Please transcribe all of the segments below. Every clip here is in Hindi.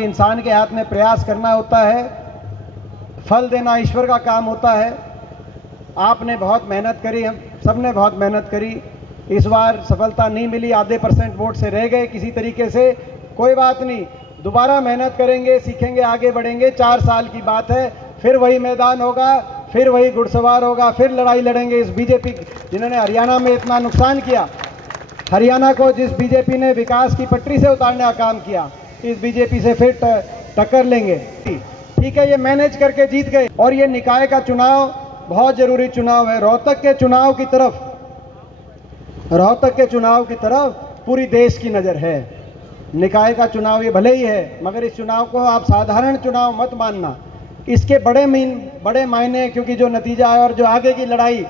इंसान के हाथ में प्रयास करना होता है, फल देना ईश्वर का काम होता है। आपने बहुत मेहनत करी, हम सब ने बहुत मेहनत करी। इस बार सफलता नहीं मिली, आधे % वोट से रह गए किसी तरीके से। कोई बात नहीं, दोबारा मेहनत करेंगे, सीखेंगे, आगे बढ़ेंगे। 4 साल की बात है, फिर वही मैदान होगा, फिर वही घुड़सवार होगा, फिर लड़ाई लड़ेंगे इस बीजेपी जिन्होंने हरियाणा में इतना नुकसान किया। हरियाणा को जिस बीजेपी ने विकास की पटरी से उतारने का काम किया, इस बीजेपी से फिर टक्कर लेंगे। ठीक है, ये मैनेज करके जीत गए। और ये निकाय का चुनाव बहुत जरूरी चुनाव है। रोहतक के चुनाव की तरफ पूरी देश की नज़र है। निकाय का चुनाव ये भले ही है, मगर इस चुनाव को आप साधारण चुनाव मत मानना। इसके बड़े मायने हैं, क्योंकि जो नतीजा है और जो आगे की लड़ाई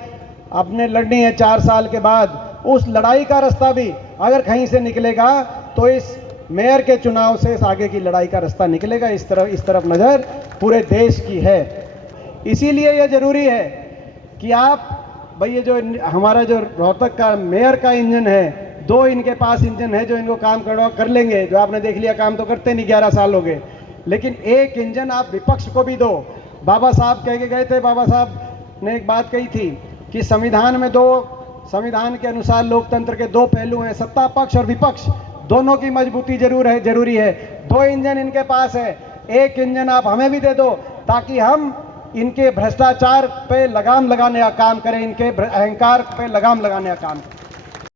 आपने लड़नी है 4 साल के बाद, उस लड़ाई का रास्ता भी अगर कहीं से निकलेगा तो इस मेयर के चुनाव से इस आगे की लड़ाई का रास्ता निकलेगा। इस तरफ नज़र पूरे देश की है। इसीलिए यह ज़रूरी है कि आप भाई, ये जो हमारा जो रोहतक का मेयर का इंजन है, 2 इनके पास इंजन है जो इनको काम कर लेंगे। जो आपने देख लिया, काम तो करते नहीं, 11 साल हो गए, लेकिन एक इंजन आप विपक्ष को भी दो। बाबा साहब कह के गए थे, बाबा साहब ने एक बात कही थी कि संविधान के अनुसार लोकतंत्र के 2 पहलू हैं, सत्ता पक्ष और विपक्ष। दोनों की मजबूती जरूरी है। 2 इंजन इनके पास है, एक इंजन आप हमें भी दे दो, ताकि हम इनके भ्रष्टाचार पे लगाम लगाने का काम करें, इनके अहंकार पे लगाम लगाने का काम करें।